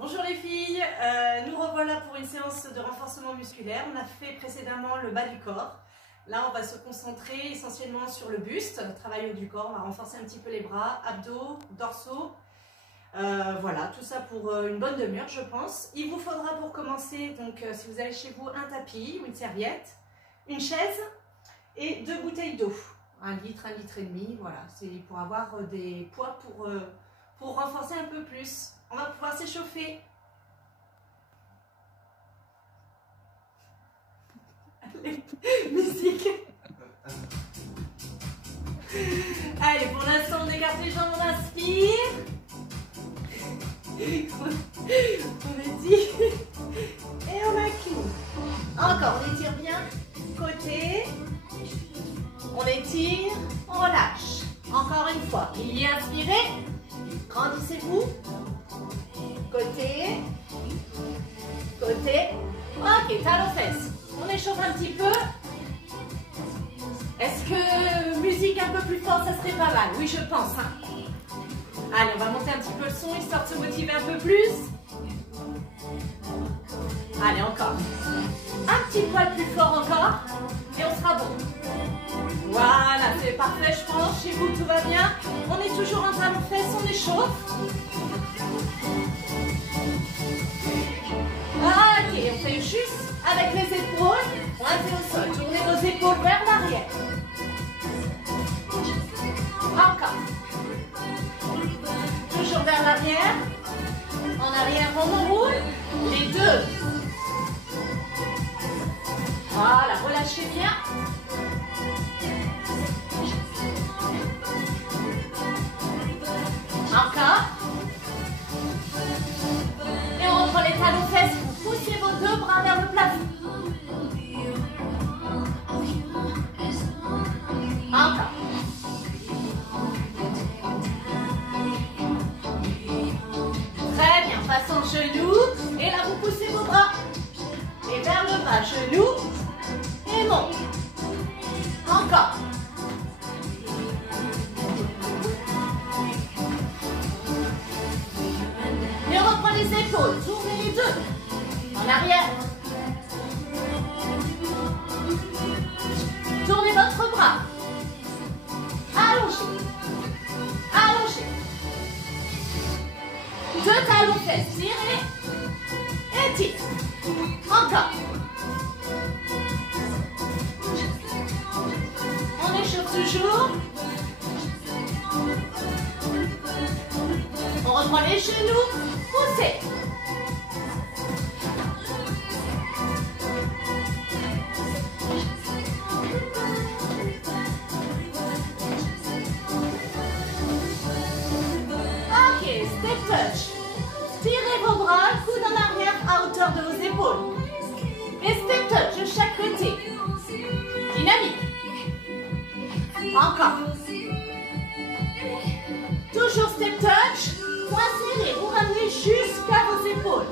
Bonjour les filles, nous revoilà pour une séance de renforcement musculaire. On a fait précédemment le bas du corps. Là, on va se concentrer essentiellement sur le buste, le travail haut du corps. On va renforcer un petit peu les bras, abdos, dorsaux. Voilà, tout ça pour une bonne demi-heure, je pense. Il vous faudra pour commencer, donc si vous avez chez vous un tapis ou une serviette, une chaise et 2 bouteilles d'eau. 1 litre, 1 litre et demi, voilà. C'est pour avoir des poids pour renforcer un peu plus. On va pouvoir s'échauffer. Allez, musique. Allez, pour l'instant, on écarte les jambes, on inspire. On étire. Et on incline. Encore, on étire bien. Côté. On étire, on relâche. Encore une fois. Il y est inspiré. Grandissez-vous. Côté. Côté. Ok, talons fesses. On échauffe un petit peu. Est-ce que musique un peu plus forte, ça serait pas mal? Oui, je pense. Hein. Allez, on va monter un petit peu le son, histoire de se motiver un peu plus. Allez, encore. Un petit poil plus fort encore. Et on sera bon. Voilà, c'est parfait, je pense. Chez vous, tout va bien. On est toujours en talons fesses, on échauffe. Ok, on fait juste avec les épaules. Pointez au sol. Tournez vos épaules vers l'arrière. Encore. Toujours vers l'arrière. En arrière, on roule. Les deux. Voilà, relâchez bien. Encore. Et on reprend les talons fesses. Vous poussez vos 2 bras vers le plafond. Encore. Très bien. Passons le genou. Et là, vous poussez vos bras. Et vers le bas. Genou. Et monte. Encore. Et on reprend les épaules. Tournez les 2. En arrière. Tournez votre bras. Allongez. Allongez. 2 talons fesses. Tirez. Et tire. Encore. On échauffe toujours. On reprend les genoux. Poussez. Ok, step touch. Tirez vos bras, coude en arrière à hauteur de vos épaules. Et step touch de chaque côté. Dynamique. Encore. Toujours step touch. Point serré. Vous ramenez jusqu'à vos épaules.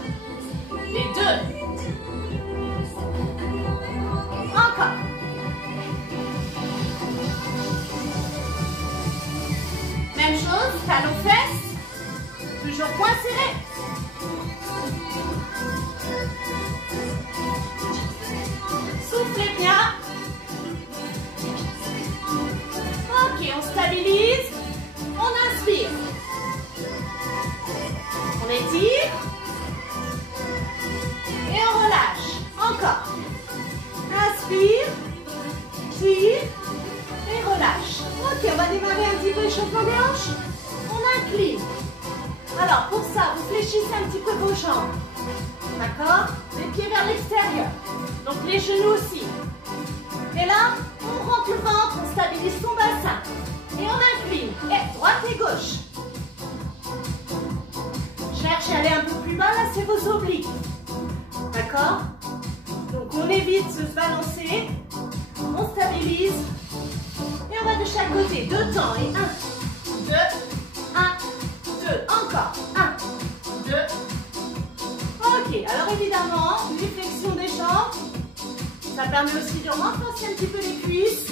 Les 2. Encore. Même chose. Talons fesses. Toujours point serré. Soufflez bien. Ok, on stabilise. On inspire. On étire. Et on relâche. Encore. Inspire. Tire. Et relâche. Ok, on va démarrer un petit peu échauffement des hanches. On incline. Alors, pour ça, vous fléchissez un petit peu vos jambes. D'accord? Les pieds vers l'extérieur. Donc, les genoux aussi. Et là, on rentre le ventre, on stabilise son bassin. Et on incline. Et droite et gauche. Cherchez à aller un peu plus bas, là, c'est vos obliques. D'accord? Donc, on évite de se balancer. On stabilise. Et on va de chaque côté. 2 temps. Et 1, 2, 1, 2. Encore. 1, 2. Ok. Alors, évidemment, les flexions des jambes. Ça permet aussi de renforcer un petit peu les cuisses.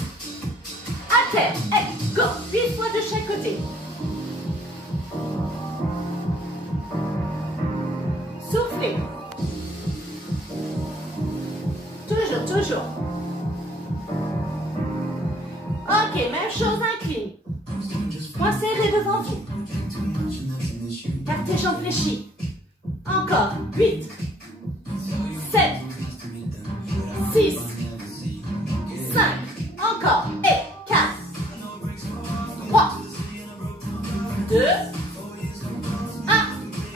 À terre. Hey, go. 8 fois de chaque côté. soufflez. Toujours, toujours. Ok, même chose, incline. Point serré devant vous. Partez jambes fléchies. Encore. 8, 7, 6, 5. Encore. Et 4, 3, 2, 1.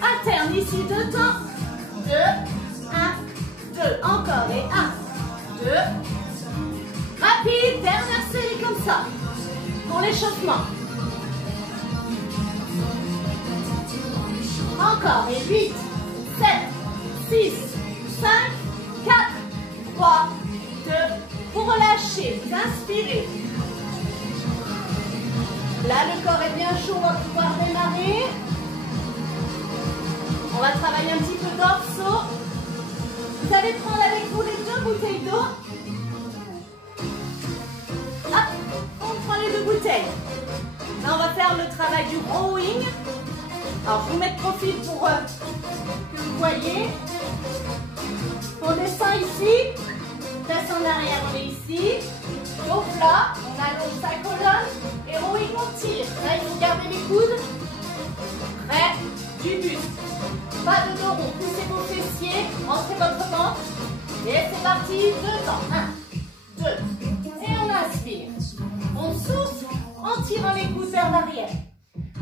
Alterne ici 2 temps. 2, 1, 2. Encore. Et 1, 2. Rapide. Dernière série comme ça. Pour l'échauffement. Encore, et 8, 7, 6, 5, 4, 3, 2, vous relâchez, vous inspirez. Là, le corps est bien chaud, on va pouvoir démarrer. On va travailler un petit peu dorsaux. Vous allez prendre avec vous les 2 bouteilles d'eau. Hop, on prend les 2 bouteilles. Là, on va faire le travail du rowing. Alors, je vous mets de profil pour que vous voyez. On descend ici, place en arrière, on est ici. Dos plat, on allonge sa colonne et rowing, on tire. Là, il faut garder les coudes près du buste. Pas de dos rond, poussez vos fessiers, rentrez votre ventre. Et c'est parti, 2 temps. 1, 2. Et on inspire. On souffle en tirant les coudes vers l'arrière.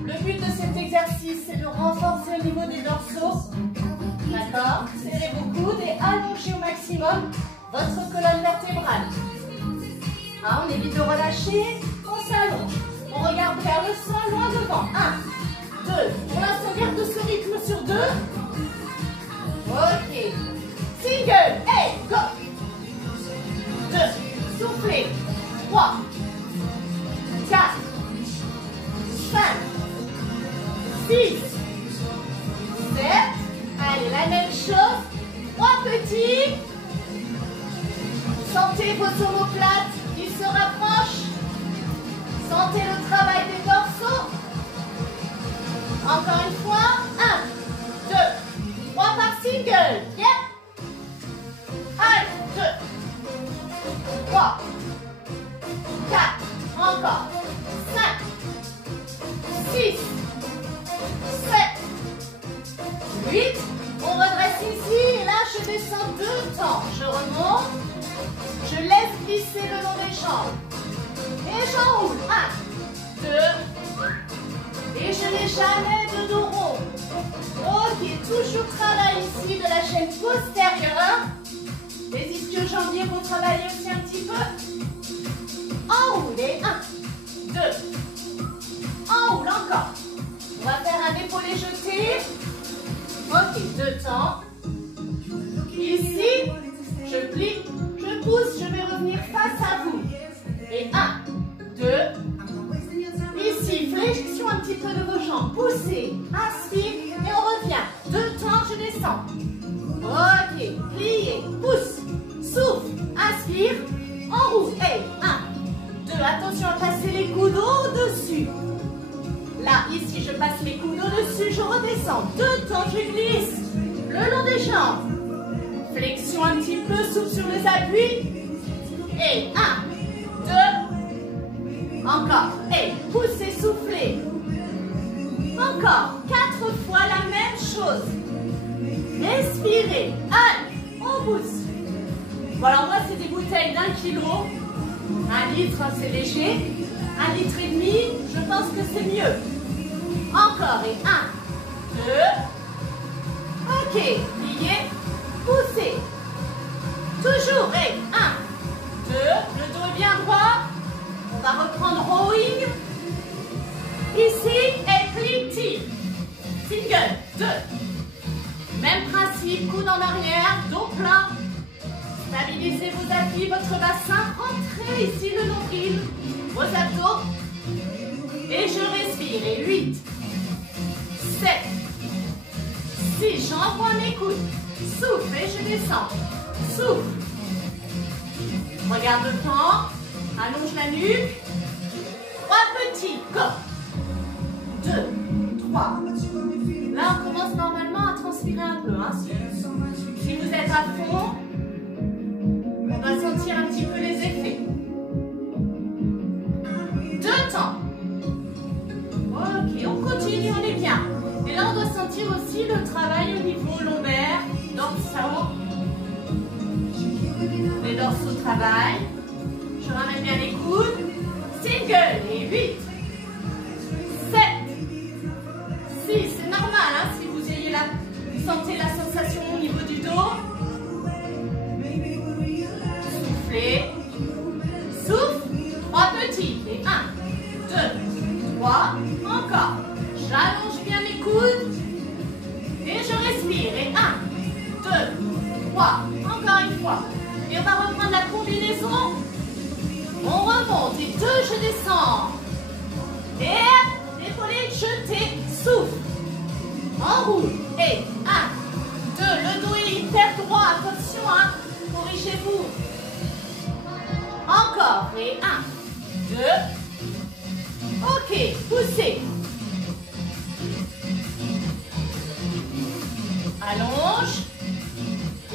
Le but de cet exercice, c'est de renforcer au niveau des dorsaux. D'accord? Serrez vos coudes et allongez au maximum votre colonne vertébrale. Ah, on évite de relâcher, on s'allonge. On regarde vers le sol, loin devant. 1, 2. Pour l'instant, garde ce rythme sur 2. Ok. Single, hey, go. 2. Soufflez. 3, 4, 5. 6, 7, allez, la même chose, 3 petits, sentez vos omoplates qui se rapprochent, sentez le travail des dorsaux, encore une fois, 1, 2, 3 par single, yep, 1, 2, 3, 4, encore, 5, 6, 8, on redresse ici et là je descends 2 temps, je remonte, je laisse glisser le long des jambes et j'enroule, 1, 2 et je n'ai jamais de dos rond. Ok, toujours travail ici de la chaîne postérieure, les ischio-jambiers vont travailler aussi un petit peu, enroulez, 1, 2, enroule encore, on va faire un épaulé jeté. Ok, 2 temps. Ici, je plie, je pousse, je vais revenir face à vous. Et 1, 2. Ici, flexion un petit peu de vos jambes. Poussez, inspire et on revient. 2 temps, je descends. Ok, pliez, pousse, souffle, inspire, enroule. Et 1, 2. Attention à passer les coudes au-dessus. Là, ici, je passe les coudes au-dessus, je redescends. 2 temps, je glisse le long des jambes. Flexion un petit peu, souple sur les appuis. Et 1, 2. Encore. Et poussez, soufflez. Encore. 4 fois la même chose. Respirez. Allez, on pousse. Voilà, moi, c'est des bouteilles d'1 kg. 1 litre, c'est léger. 1,5 litre, je pense que c'est mieux. Encore, et 1, 2. Ok, pliez, poussez. Toujours, et 1, 2. Le dos est bien droit. On va reprendre rowing. Ici, et plie, tire. Single, 2. Même principe, coude en arrière, dos plat. Stabilisez vos appuis, votre bassin. Rentrez ici le nombril, vos abdos. Et je respire. Et 8, 7, 6. J'envoie mes coudes. Souffle et je descends. Souffle. Regarde le temps. Allonge la nuque. 3 petits. Go. 2, 3. Là, on commence normalement à transpirer un peu. peu. Hein. Si vous êtes à fond, on va sentir un petit peu les effets. 2 temps. Ok, on continue, on est bien. Et là, on doit sentir aussi le travail au niveau lombaire, dorsaux. Les dorsaux travaillent. Je ramène bien les coudes. Single. Et 8, 7, 6. C'est normal, hein, si vous ayez vous sentez la sensation au niveau du dos. Soufflez. Souffle. 3 petits. Et 1, 2, 3. Encore. J'allonge bien mes coudes. Et je respire. Et 1, 2, 3. Encore une fois. Et on va reprendre la combinaison. On remonte. Et 2, je descends. Et épaulé, jetez, souffle. En roule. Et 1, 2. Le dos est hyper droit. Attention, hein. Corrigez-vous. Encore. Et 1, 2. Ok. Poussez. Allonge.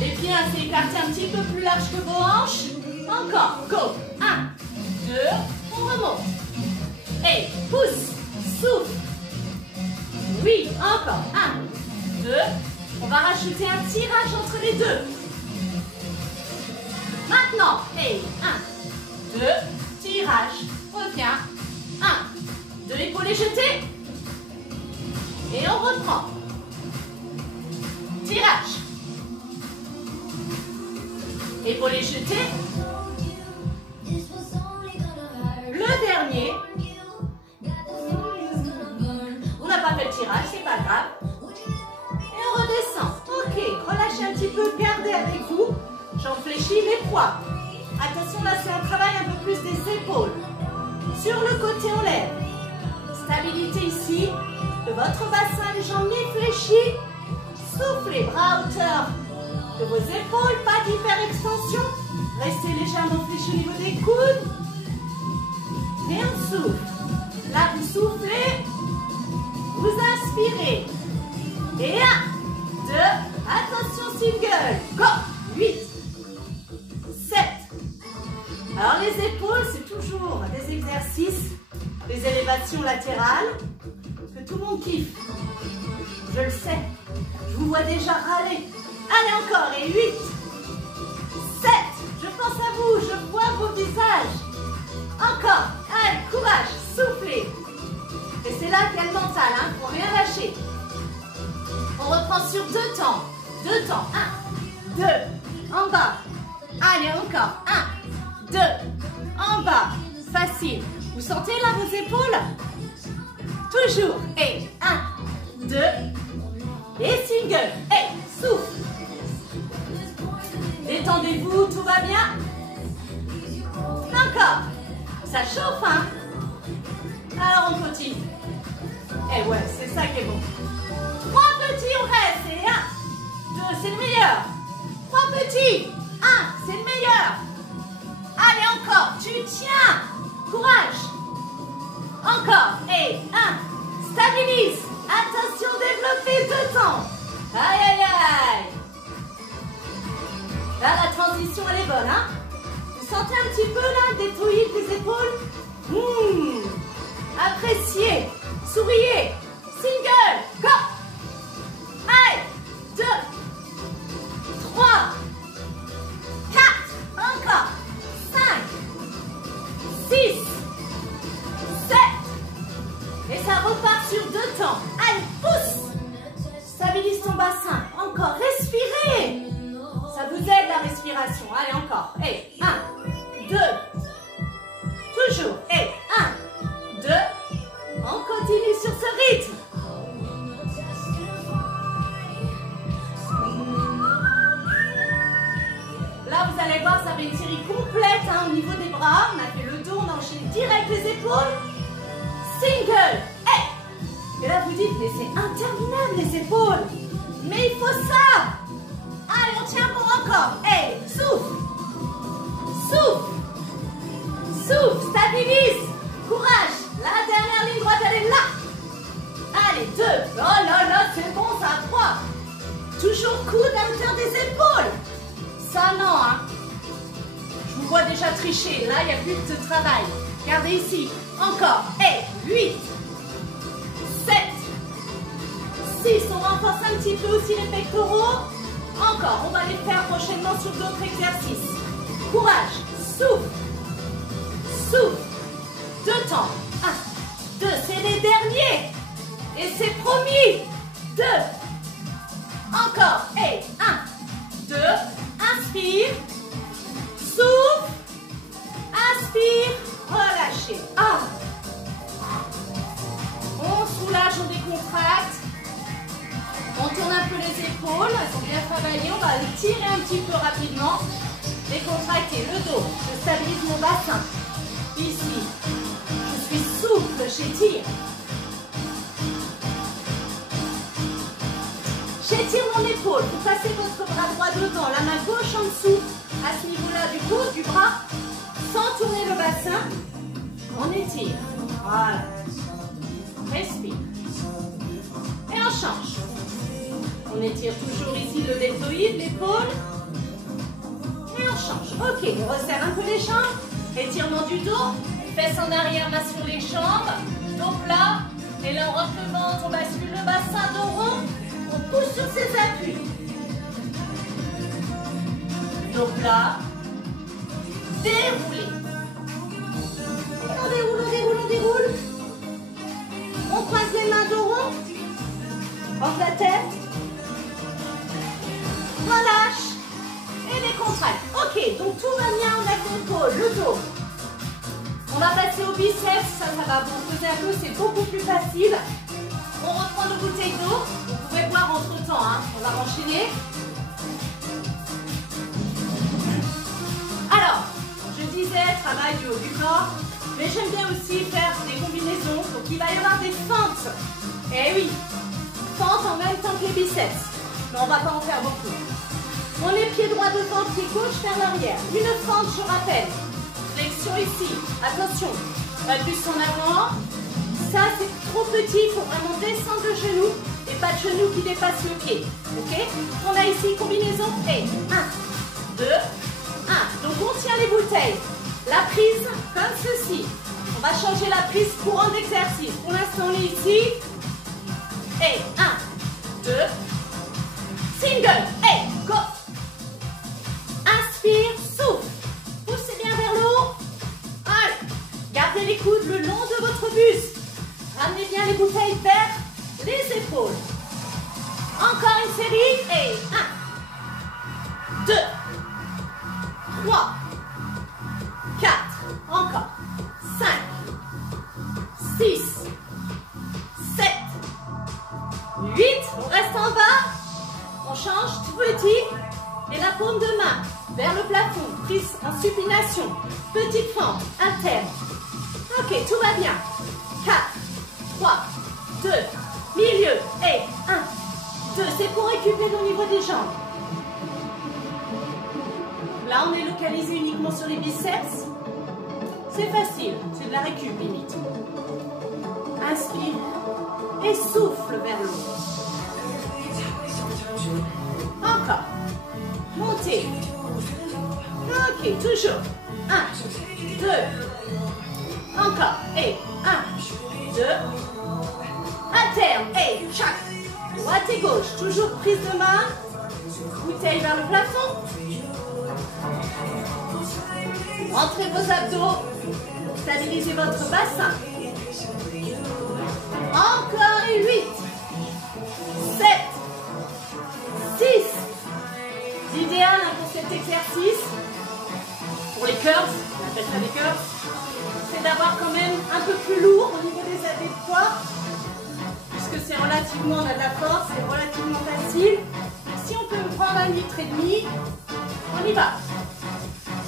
Les pieds assez écartés un petit peu plus large que vos hanches. Encore. Go. 1, 2. On remonte. Et pousse. Souffle. Oui. Encore. 1, 2. On va rajouter un tirage entre les deux. Maintenant. Et 1, 2. Tirage. Reviens. 1, 2. Épaulés jetés. Et on reprend. Tirage. Épaulés jetés. Le dernier. On n'a pas fait le tirage, c'est pas grave. Et on redescend. Ok, relâchez un petit peu, gardez avec vous. J'en fléchis les poids. Attention, là c'est un travail un peu plus des épaules. Sur le côté, on lève. Stabilité ici. De votre bassin, les jambes mi-fléchies. Soufflez, bras à hauteur de vos épaules, pas d'hyperextension. Restez légèrement fléchis au niveau des coudes. Et on souffle. Là, vous soufflez. Vous inspirez. Et 1, 2. Attention, single. Go. 8, 7. Alors, les épaules, c'est toujours des exercices, des élévations latérales que tout le monde kiffe. Je le sais. Je vous vois déjà râler. Allez encore, et 8, 7, je pense à vous, je vois vos visages. Encore, allez, courage, soufflez. Et c'est là qu'il y a le mental, hein, faut rien lâcher. On reprend sur 2 temps. 2 temps, 1, 2, en bas. Allez, encore, 1, 2, en bas. Facile. Vous sentez là vos épaules? Toujours, et 1, 2, et single, et souffle. Détendez-vous, tout va bien? Encore. Ça chauffe, hein? Alors on continue. Et ouais, c'est ça qui est bon. 3 petits, on reste. Et 1, 2, c'est le meilleur. 3 petits. 1, c'est le meilleur. Allez, encore. Tu tiens. Courage. Encore. Et 1. Stabilise. Attention, développez 2 temps. Aïe, aïe, aïe. Là, la transition, elle est bonne, hein? Vous sentez un petit peu, là, détoyer des épaules? Appréciez. Souriez. Single. Go. Allez. 2, 3, 4. Encore. 5, 6, 7. Et ça repart sur 2 temps. Allez, pousse. Stabilise ton bassin. Encore. Respirez. Ça vous aide la respiration. Allez, encore. Et 1, 2. Toujours. Et 1, 2. On continue sur ce rythme. Là, vous allez voir, ça fait une série complète hein, au niveau des bras. On a fait le dos, on a enchaîné direct les épaules. Single. Et là, vous dites, mais c'est interminable les épaules. Mais il faut ça. Allez, on tient bon encore. Hey, souffle. Souffle. Souffle, stabilise. Courage. La dernière ligne droite, elle est là. Allez, 2. Oh là là, c'est bon, ça. 3. Toujours des épaules. Ça, non, hein. Je vous vois déjà tricher. Là, il n'y a plus de travail. Regardez ici. Encore. Et 8, 7, 6. On renforce un petit peu aussi les pectoraux. Encore. On va les faire prochainement sur d'autres exercices. Courage. Souffle. Souffle. 2 temps. 1, 2. C'est les derniers. Et c'est promis. 2. Encore. Et 1, 2. Inspire. Souffle. Inspire. Relâchez. On soulage, on décontracte. On tourne un peu les épaules. Elles sont bien travaillées. On va les tirer un petit peu rapidement. Décontracter le dos. Je stabilise mon bassin. Ici. Je suis souple. J'étire. J'étire mon épaule. Vous passez votre bras droit devant. La main gauche en dessous. À ce niveau-là du dos, du bras. Sans tourner le bassin. On étire. Voilà. Respire. Et on change. On étire toujours ici le deltoïde, l'épaule. Et on change. Ok, on resserre un peu les jambes. Étirement du dos. Fesses en arrière, main sur les jambes. Dos plat. Et là, on recommence. On bascule le bassin, dos rond. On pousse sur ses appuis. Dos plat. Déroulez. On déroule, on déroule, on déroule. On croise les mains, dos rond. Porte la tête. Relâche. Et décontracte. Ok, donc tout va bien. On a l'épaule, le dos. On va passer au biceps. Ça va vous poser un peu. C'est beaucoup plus facile. On reprend nos bouteilles d'eau. Vous pouvez boire entre temps. Hein. On va enchaîner. Alors, je disais, travail du haut du corps. Mais j'aime bien aussi faire des combinaisons. Donc il va y avoir des fentes. Eh oui, fentes en même temps que les biceps. Mais on ne va pas en faire beaucoup. On est pied droit devant, pied gauche vers l'arrière. Une fente, je rappelle. Flexion ici. Attention. Pas plus en avant. Ça, c'est trop petit. Il faut vraiment descendre le genou. Et pas de genou qui dépasse le pied. Ok? On a ici combinaison. Et 1, 2, 1. Donc on tient les bouteilles. La prise comme ceci. On va changer la prise courant d'exercice. Pour l'instant, on est ici. Et 1, 2. Single. Et go. Inspire, souffle. Poussez bien vers le haut. Allez. Gardez les coudes le long de votre buste. Ramenez bien les bouteilles vers les épaules. Encore une série. Et 1, 2, 3, 4, encore, 5, 6, 7, 8, on reste en bas, on change tout petit, et la paume de main vers le plafond, prise en supination, petite fente, interne. Ok, tout va bien. 4, 3, 2, milieu, et 1, 2, c'est pour récupérer au niveau des jambes. Là, on est localisé uniquement sur les biceps. C'est facile, c'est de la récup limite. Inspire et souffle vers le haut. Encore. Montez. Ok, toujours. 1, 2. Encore. Et 1, 2. Interne. Et chaque. Droite et gauche. Toujours prise de main. Bouteille vers le plafond. Rentrez vos abdos. Stabilisez votre bassin. Encore et 8, 7, 6. L'idéal pour cet exercice, pour les curls, on appelle ça les curls, c'est d'avoir quand même un peu plus lourd au niveau des abdos de poids, puisque c'est relativement, on a de la force, c'est relativement facile. Si on peut prendre 1,5 litre, on y va.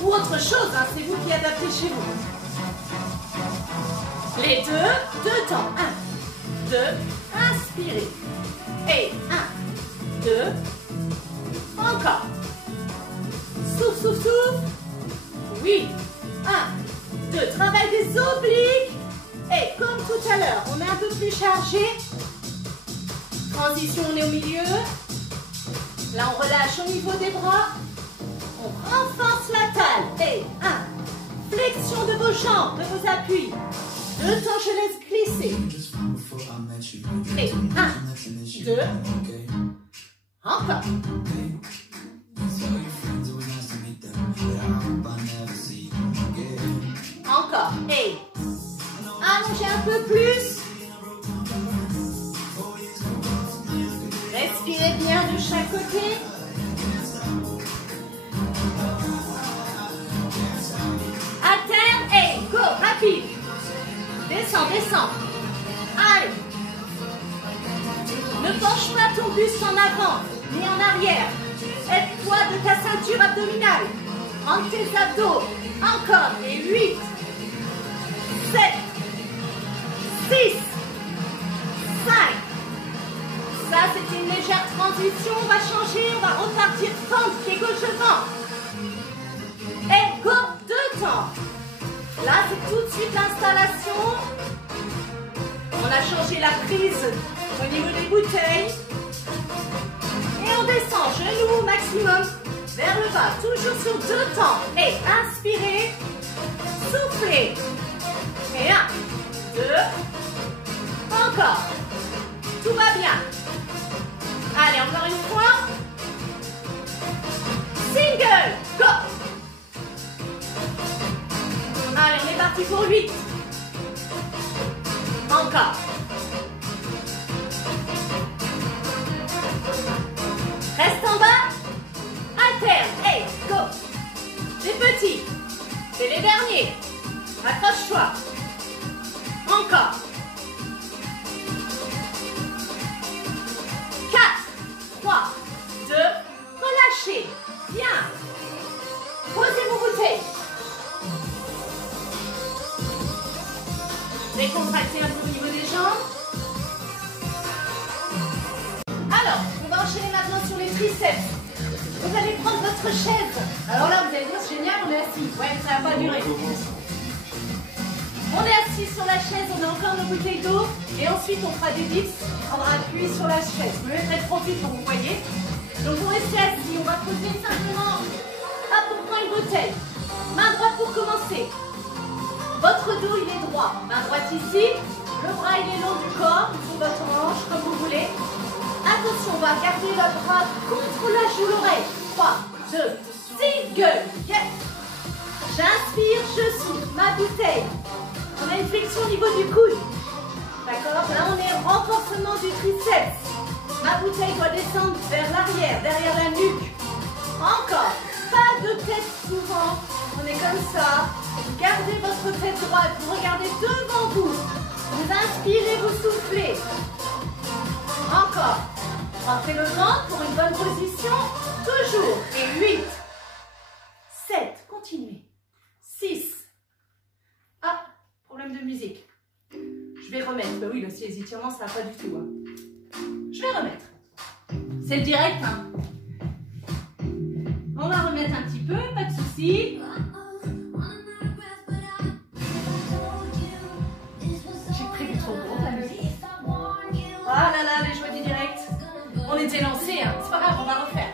Ou autre chose, hein, c'est vous qui adaptez chez vous. Les deux temps. 1, 2, inspirez. Et 1, 2, encore. Souffle, souffle, souffle. Oui. 1, 2, travail des obliques. Et comme tout à l'heure, on est un peu plus chargé. Transition, on est au milieu. Là, on relâche au niveau des bras. On renforce la taille. Et 1. Flexion de vos jambes, de vos appuis. 2 temps, je laisse glisser. Et 1, 2. Encore. Encore. Et allongez un peu plus. Respirez bien de chaque côté. Alterne et go, rapide. Descends, descends. Allez. Ne penche pas ton buste en avant, ni en arrière. Aide-toi de ta ceinture abdominale. Entre tes abdos. Encore. Et 8, 7, 6, 5. Ça, c'est une légère transition. On va changer, on va repartir fente, pied gauche devant. Et go, 2 temps. Là, c'est tout de suite l'installation. On a changé la prise au niveau des bouteilles. Et on descend, genoux au maximum, vers le bas. Toujours sur 2 temps. Et inspirez, soufflez. Et 1, 2, encore. Tout va bien. Allez, encore une fois. Single, go. Allez, on est parti pour 8. Encore. Reste en bas. Alterne. Hey, go. Les petits. C'est les derniers. Accroche-toi. Encore. 4, 3, 2, relâchez. Bien. Posez vos bouteilles. Décontractez un peu au niveau des jambes. Alors, on va enchaîner maintenant sur les triceps. Vous allez prendre votre chaise. Alors là, vous allez dire, c'est génial, on est assis. Ouais, ça va pas durer. On est assis sur la chaise, on a encore nos bouteilles d'eau. Et ensuite, on fera des dips. On prendra appui sur la chaise. Vous le mettre trop vite, vous voyez. Donc, vous restez assis. On va poser simplement à peu près une bouteille. Main droite pour commencer. Votre dos, il est droit. Main droite ici. Le bras, il est long du corps. Sur votre hanche, comme vous voulez. Attention, on va garder le bras contre la joue, l'oreille. 3, 2, single. Yes. J'inspire, je souffle. Ma bouteille. On a une flexion au niveau du coude. D'accord? Là, on est en renforcement du triceps. Ma bouteille doit descendre vers l'arrière, derrière la nuque. Encore. Pas de tête souvent. On est comme ça. Gardez votre tête droite. Vous regardez devant vous. Vous inspirez, vous soufflez. Encore. Rentrez le ventre pour une bonne position. Toujours. Et 8. 7. Continuez. 6. Ah, problème de musique. Je vais remettre. Ben oui, les étirements, ça va pas du tout. Hein. Je vais remettre. C'est le direct. Hein. On va remettre un petit peu, pas de souci. J'ai prévu trop gros la musique. Ah là là, les joies du direct. On était lancés, hein. C'est pas grave, on va refaire.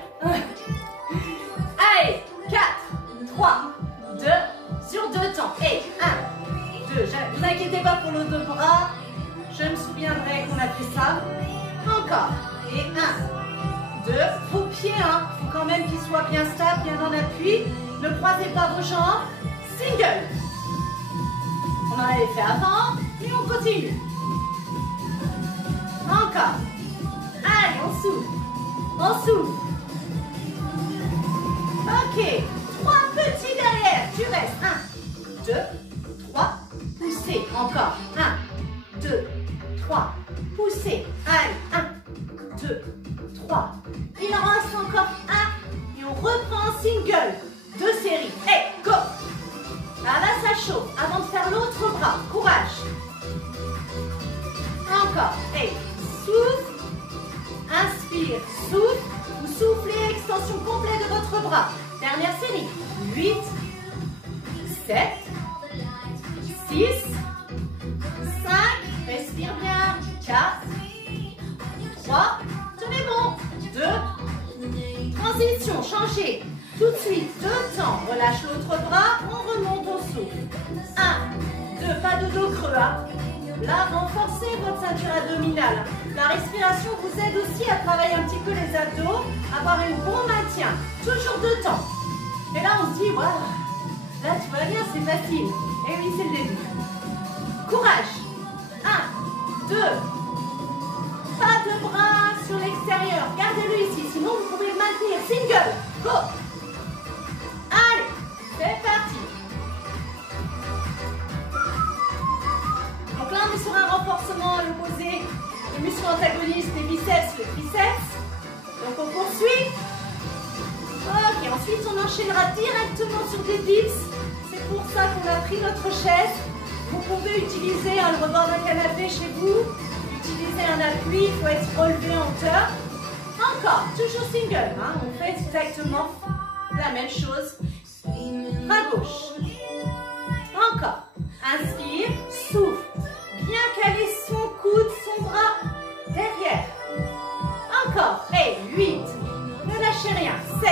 Allez, 4, 3, 2, sur 2 temps. Et 1, 2, ne vous inquiétez pas pour le deux bras. Je me souviendrai qu'on a fait ça. Encore. Et 1, 2, vos pieds, hein. Il faut quand même qu'ils soient bien stables, bien en appui. Ne croisez pas vos jambes. Single. On en avait fait avant. Et on continue. Encore. Allez, on souffle. On souffle. Ok. 3 petits derrière. Tu restes. 1, 2, 3. Poussez. Encore. 1, 2, 3. Poussez. Allez. 1, 2, 3. Il en reste encore 1. Et on reprend en single. 2 séries. Et go. Ah là, ça chauffe. Avant de faire l'autre bras. Courage. Encore. Et souffle. Inspire. Souffle. Vous soufflez. Extension complète de votre bras. Dernière série. 8, 7, 6, 5. Respire bien. 4, 3. Tenez bon. 2, position, changez. Tout de suite, 2 temps. Relâche l'autre bras, on remonte au souffle. 1, 2, pas de dos creux. Hein. Là, renforcez votre ceinture abdominale. La respiration vous aide aussi à travailler un petit peu les abdos, avoir un bon maintien. Toujours 2 temps. Et là, on se dit, waouh, là, tu vois bien, c'est facile. Et oui, c'est le début. Courage. 1, 2, pas de bras sur l'extérieur. Gardez-le ici, sinon vous pouvez le maintenir. Single, go. Allez, c'est parti. Donc là, on est sur un renforcement à l'opposé. Le muscle antagoniste des biceps, le triceps. Donc on poursuit. Ok, ensuite on enchaînera directement sur des dips. C'est pour ça qu'on a pris notre chaise. Vous pouvez utiliser le rebord d'un canapé chez vous. Utiliser un appui, il faut être relevé en hauteur. Encore, toujours single. Hein, on fait exactement la même chose. Bras gauche. Encore. Inspire, souffle. Bien caler son coude, son bras derrière. Encore. Et 8. Ne lâchez rien. 7.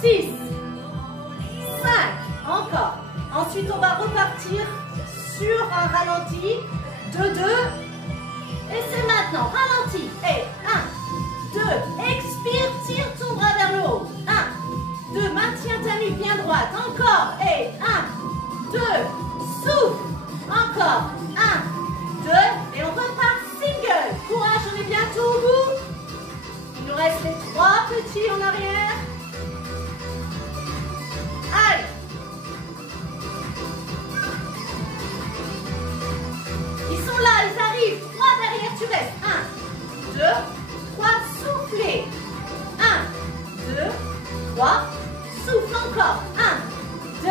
6. 5. Encore. Ensuite, on va repartir sur un ralenti. 2, 2. Et c'est maintenant. Ralenti. Et 1, 2. Expire, tire ton bras vers le haut. 1, 2. Maintiens ta nuque bien droite. Encore. Et 1, 2. Souffle. Encore. 1, 2. Et on repart single. Courage, on est bientôt au bout. Il nous reste les 3 petits en arrière. Allez. Ils sont là, ils arrivent. 3 derrière, tu restes. 1, 2, 3, soufflez. 1, 2, 3, souffle encore. 1, 2,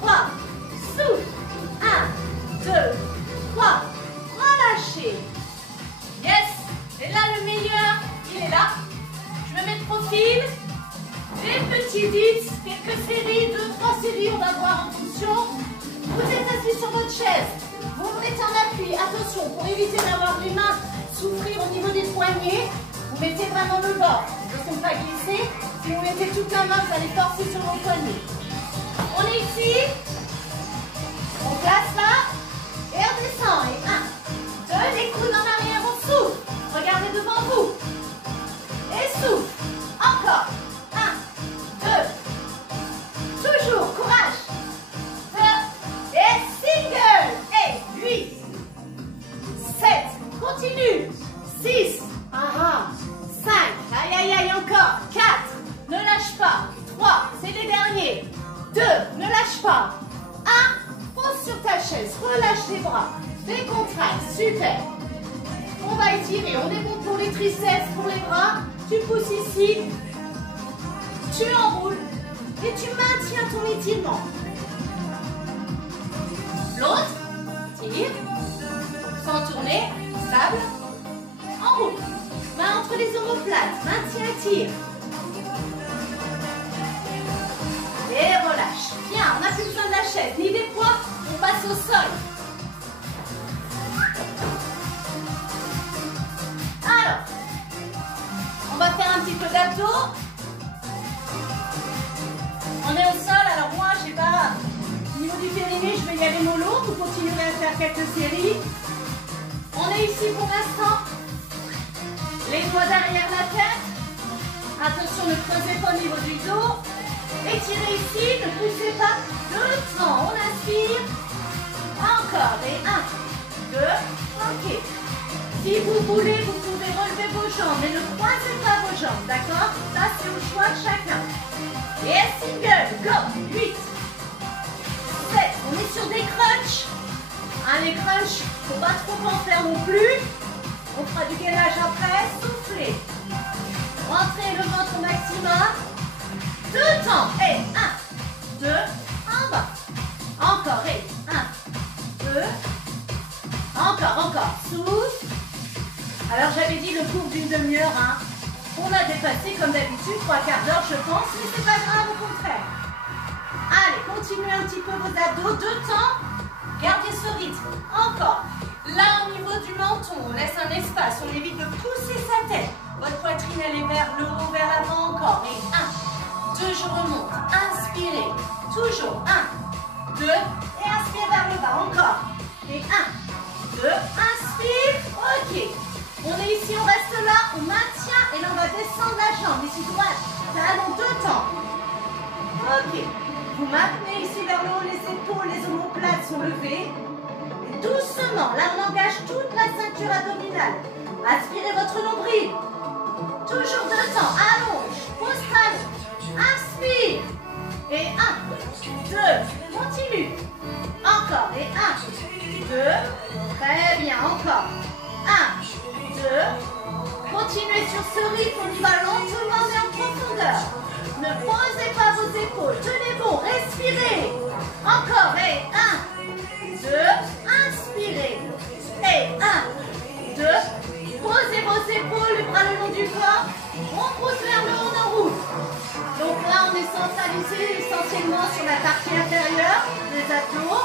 3, souffle. 1, 2, 3, relâchez. Yes. Et là, le meilleur, il est là. Je me mets de profil. Des petits dips, quelques séries, 2, 3 séries, on va voir en fonction. Vous êtes assis sur votre chaise. Vous vous mettez en appui. Attention, pour éviter d'avoir les mains souffrir au niveau des poignets, vous mettez vraiment le bord. Ne sont pas glisser. Si vous mettez toute la main, vous allez forcer sur vos poignets. On est ici. On place là. Et on descend. Et 1, 2, les coudes en arrière, on souffle. Regardez devant vous. Et souffle. Encore. 1, 2. Toujours. Courage. 2. Et single. Et 8. 7. Continue. 6. 5. Aïe, aïe, aïe, encore. 4. Ne lâche pas. 3. C'est les derniers. 2. Ne lâche pas. 1. Pose sur ta chaise. Relâche les bras. Décontracte. Super. On va étirer. On est bon pour les triceps, pour les bras. Tu pousses ici. Tu enroules. Et tu maintiens ton étirement. L'autre. Tire. Sans tourner. Stable. Enroule. Main entre les omoplates. Maintiens, tire. Et relâche. Bien, on n'a plus besoin de la chaise, ni des poids. On passe au sol. Alors, on va faire un petit peu d'abdos. On est au sol, alors moi, je sais pas, au niveau du périnée, je vais y aller mollo. Vous continuerez à faire quelques séries. On est ici pour l'instant. Les doigts derrière la tête. Attention, ne creusez pas au niveau du dos. Étirez ici, ne poussez pas. 2 temps, on inspire. Encore, et 1, 2, ok. Si vous voulez, vous pouvez relever vos jambes, mais ne croisez pas vos jambes, d'accord? Ça, c'est au choix de chacun. Et single, go, 8, 7, on est sur des crunchs. Les crunchs, faut pas trop en faire non plus. On fera du gainage après, soufflez. Rentrez le ventre au maximum. 2 temps, et 1, 2, en bas. Encore, et 1, 2, encore, souffle. Alors j'avais dit le cours d'une demi-heure, hein. On a dépassé comme d'habitude 3 quarts d'heure je pense, mais c'est pas grave, au contraire. Allez, continuez un petit peu vos abdos, 2 temps, gardez ce rythme, encore. Là au niveau du menton, on laisse un espace, on évite de pousser sa tête. Votre poitrine elle est vers le haut, vers l'avant, encore, et 1, 2, je remonte, inspirez, toujours, 1, 2, et inspire vers le bas, encore, et 1, 2, inspire, ok, on est ici, on reste là, on maintient, et là on va descendre la jambe, ici droite, talon, 2 temps, ok, vous maintenez ici vers le haut, les épaules, les omoplates sont levées, et doucement, là on engage toute la ceinture abdominale, aspirez votre nombril, toujours 2 temps, allonge, pose talon, inspire, et 1, 2, continue, encore, et 1, 2, très bien, encore, 1, 2, continuez sur ce rythme, on y va lentement mais en profondeur, ne posez pas vos épaules, tenez bon, respirez, encore, et 1, 2, inspirez, et 1, 2, posez vos épaules, les bras le long du corps, on pousse vers le haut, on roule. Donc là, on est centralisé essentiellement sur la partie inférieure des abdos.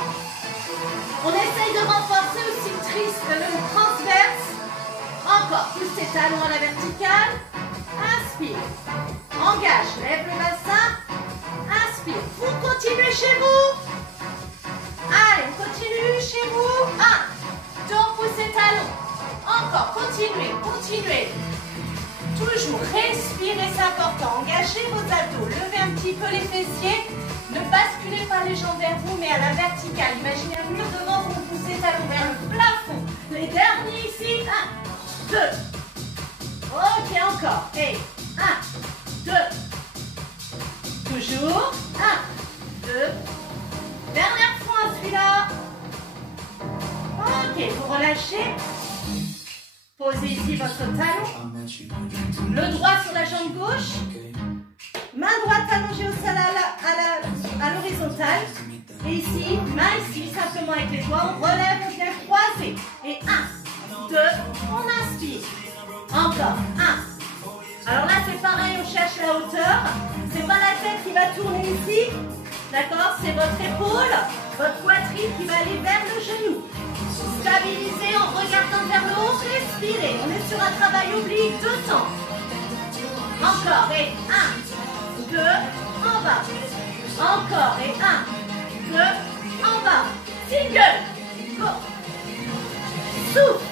On essaye de renforcer aussi le transverse. Encore, pousse tes talons à la verticale. Inspire. Engage, lève le bassin. Inspire. Vous continuez chez vous. Allez, on continue chez vous. 1, 2, on pousse les talons. Encore, continuez, continuez. Toujours respirez, c'est important. Engagez vos abdos, levez un petit peu les fessiers. Ne basculez pas les jambes vers vous, mais à la verticale. Imaginez un mur devant vous, poussez les talons vers le plafond. Les derniers ici. 1, 2. Ok, encore. Et 1, 2. Toujours. 1, 2. Dernière fois, celui-là. Ok, vous relâchez. Posez ici votre talon, le droit sur la jambe gauche, main droite allongée au sol à l'horizontale, et ici, main ici, simplement avec les doigts, on relève, on vient croiser, et 1, 2, on inspire, encore, 1, alors là c'est pareil, on cherche la hauteur, c'est pas la tête qui va tourner ici, d'accord, c'est votre épaule, votre poitrine qui va aller vers le genou. Stabilisez en regardant vers le haut, respirez. On est sur un travail oblique, 2 temps. Encore, et 1, 2, en bas. Encore, et 1, 2, en bas. Single, go. Souffle.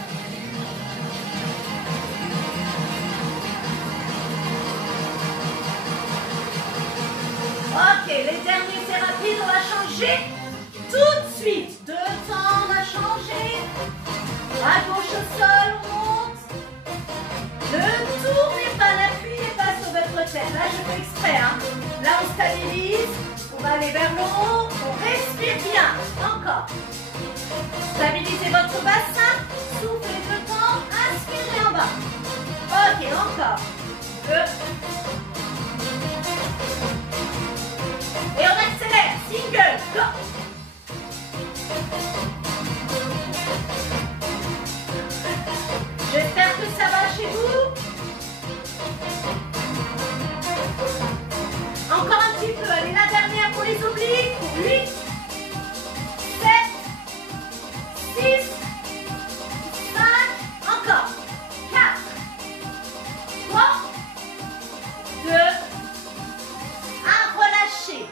Ok, les derniers, c'est rapide, on va changer tout de suite. 2 temps, on a changé. À gauche au sol, on monte. Ne tournez pas, n'appuyez pas sur votre tête. Là, je fais exprès. Hein. Là, on stabilise. On va aller vers le haut. On respire bien. Encore. Stabilisez votre bassin. Soufflez 2 temps. Inspirez en bas. Ok, encore. 2. Et on accélère. Single. Go. J'espère que ça va chez vous. Encore un petit peu. Allez, la dernière pour les obliques. 8, 7, 6, 5, encore. 4, 3, 2, 1. Relâchez.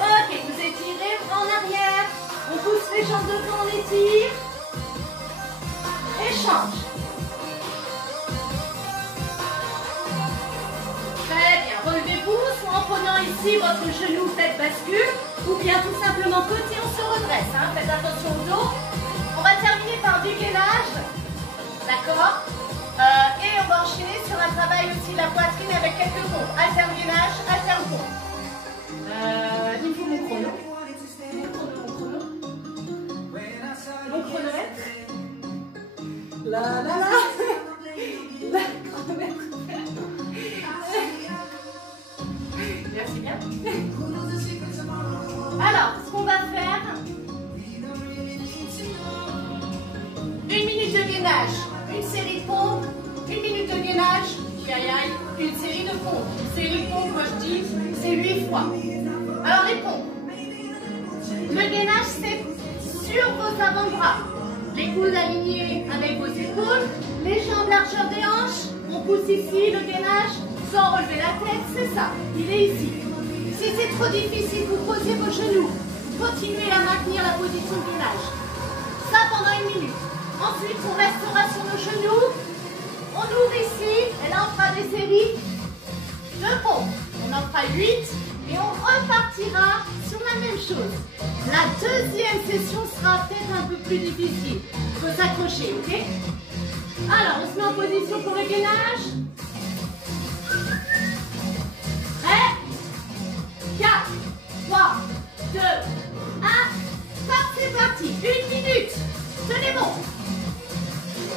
Ok, vous étirez en arrière. On pousse les jambes devant, on étire. Échange. Très bien. Relevez-vous, soit en prenant ici votre genou, faites bascule, ou bien tout simplement côté, on se redresse. Hein. Faites attention au dos. On va terminer par du gainage. D'accord. Et on va enchaîner sur un travail aussi de la poitrine avec quelques pompes. Alterne gainage, alterne pompe. Il faut mon chrono. Mon chronomètre. La la la. La chronomètre. Merci bien. Alors, ce qu'on va faire, 1 minute de gainage, une série de pompes, 1 minute de gainage, une série de pompes. Une série de pompes, moi je dis, c'est 8 fois. Alors les pompes. Le gainage, c'est sur vos avant-bras. Les coudes alignés avec vos épaules, les jambes largeur des hanches. On pousse ici le gainage Sans relever la tête, c'est ça. Il est ici. Si c'est trop difficile, vous posez vos genoux. Continuez à maintenir la position de gainage. Ça pendant 1 minute. Ensuite, on restera sur nos genoux. On ouvre ici. Et là, on fera des séries de pompes. On en fera 8. Et on repartira sur la même chose. La deuxième session sera peut-être un peu plus difficile. Il faut s'accrocher, ok? Alors, on se met en position pour le gainage. Prêt? 4, 3, 2, 1. Stop, c'est parti. 1 minute. Tenez bon.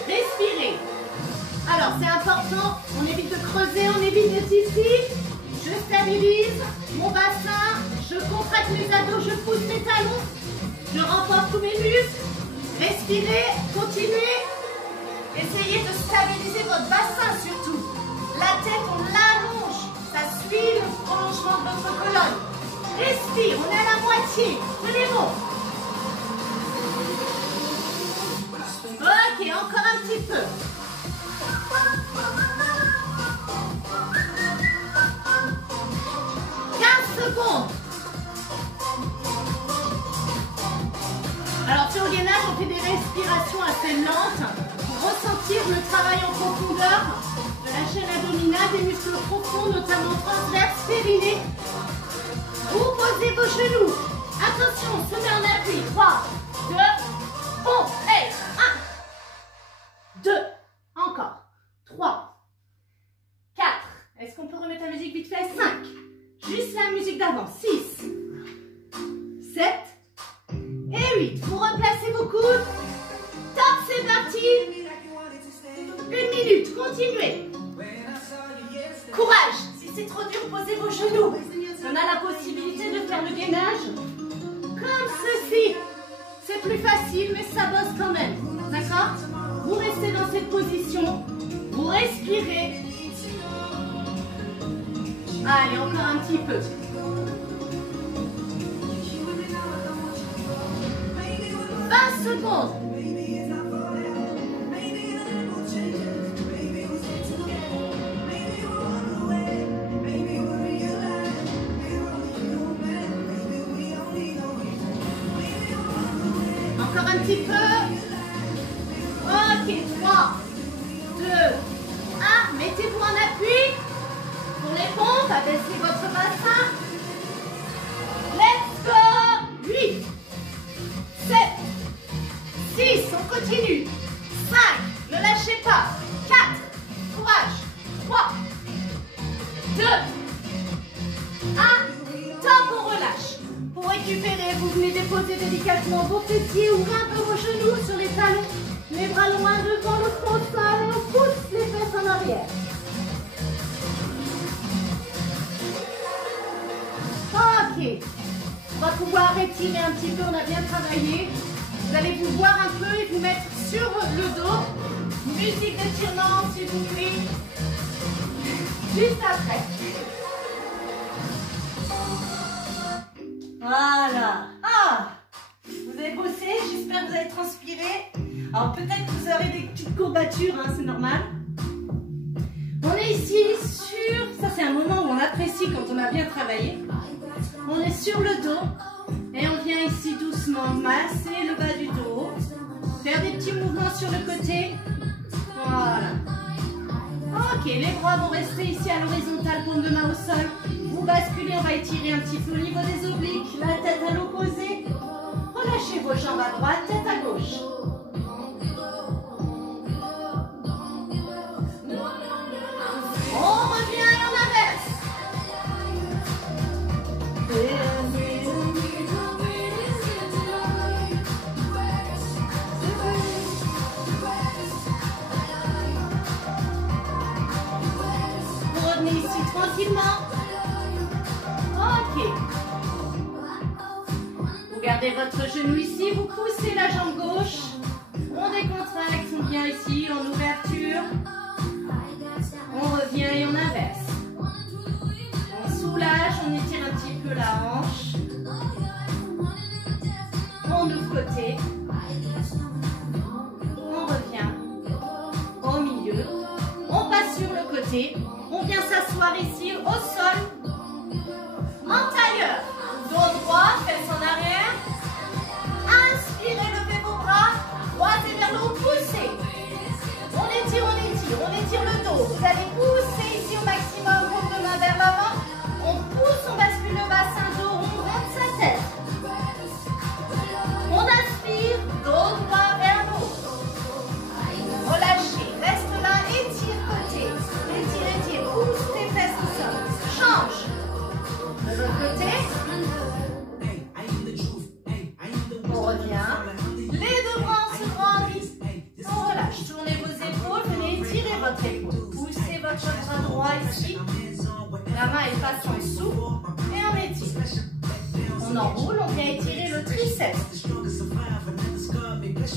Respirez. Alors, c'est important. On évite de creuser, on évite d'être ici. Je stabilise mon bassin. Je contracte mes abdos, je pousse mes talons. Je renforce tous mes muscles. Respirez, continuez. Essayez de stabiliser votre bassin surtout. La tête, on l'allonge. Ça suit le prolongement de votre colonne. Respire, on est à la moitié. Tenez bon. Ok, encore un petit peu. Secondes. Alors sur le gainage, on fait des respirations assez lentes pour ressentir le travail en profondeur de la chaîne abdominale, des muscles profonds, notamment transverses, périnée. Vous posez vos genoux. Attention, on se met en appui. 3, 2, bon, et 1, 2, encore, 3, 4. Est-ce qu'on peut remettre la musique vite fait? 5. Juste la musique d'avant. 6, 7 et 8. Vous replacez vos coudes. Top, c'est parti. 1 minute, continuez. Courage. Si c'est trop dur, posez vos genoux. On a la possibilité de faire le gainage comme ceci. C'est plus facile, mais ça bosse quand même. D'accord? Vous restez dans cette position. Vous respirez. Allez, encore un petit peu. 20 secondes. Encore un petit peu. Ok, 3, 2, 1. Mettez-vous en appui. Pour les pompes, abaissez votre bassin. Let's go. 8, 7, 6, on continue. 5, ne lâchez pas. 4, courage. 3, 2, 1. Top, on relâche. Pour récupérer, vous venez déposer délicatement vos fessiers, ouvrez un peu vos genoux sur les talons. Les bras loin devant le front au sol et on pousse les fesses en arrière. Ok, on va pouvoir étirer un petit peu, on a bien travaillé. Vous allez vous voir un peu et vous mettre sur le dos. Musique d'étirement, s'il vous plaît. Juste après. Voilà. Ah, vous avez bossé, j'espère que vous avez transpiré. Alors peut-être que vous aurez des petites courbatures, hein, c'est normal. On est ici sur... Ça c'est un moment où on apprécie quand on a bien travaillé. On est sur le dos et on vient ici doucement masser le bas du dos. Faire des petits mouvements sur le côté. Voilà. Ok, les bras vont rester ici à l'horizontale, paume de main au sol. Vous basculez, on va étirer un petit peu au niveau des obliques. La tête à l'opposé. Relâchez vos jambes à droite, tête à gauche. On revient et on inverse. Vous revenez ici tranquillement. Ok. Vous gardez votre genou ici, vous poussez la jambe gauche. On décontracte, on vient ici en ouverture. On revient et on inverse. On soulage, on étire un petit peu la hanche. On ouvre côté. On revient au milieu. On passe sur le côté côté. On vient s'asseoir ici au sol, en tailleur. Dos droit, fesses en arrière. Inspirez, levez vos bras, croisez vers le haut, poussez. On étire le dos. Vous allez pousser ici au maximum, paume de main vers l'avant. On pousse, on bascule le bassin, dos rond, rentre sa tête. On inspire, dos droit vers l'eau. Relâchez, reste là, étire côté. Étire, pousse tes fesses au sol. Change. De l'autre côté. On revient. Les deux bras se grandissent. On relâche. Tournez vos épaules, venez étirer votre épaule. Poussez votre bras droit ici. La main est passe en dessous. Et on étire. On enroule, on vient étirer le triceps.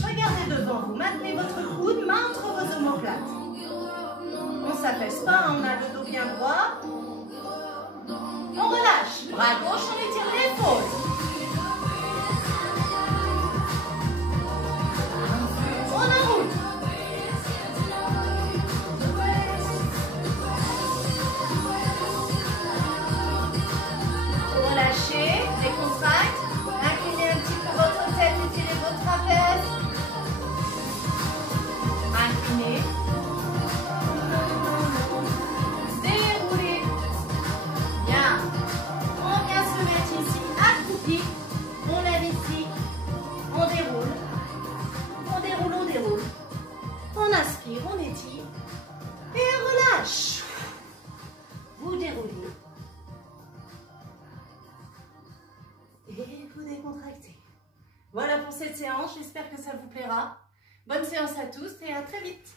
Regardez devant vous, maintenez votre coude, main entre vos omoplates. On ne s'affaisse pas, on a le dos bien droit. On relâche. Bras gauche, on étire l'épaule. On enroule. Relâchez, décontracte. Inclinez un petit peu votre tête, étirez votre trapèze. Inclinez. Déroulez. Bien. On vient se mettre ici accroupi. On lève ici. On déroule. On déroule, on déroule. On inspire, on étire. Et on relâche. Vous déroulez. Et vous décontractez. Voilà pour cette séance, j'espère que ça vous plaira. Bonne séance à tous et à très vite.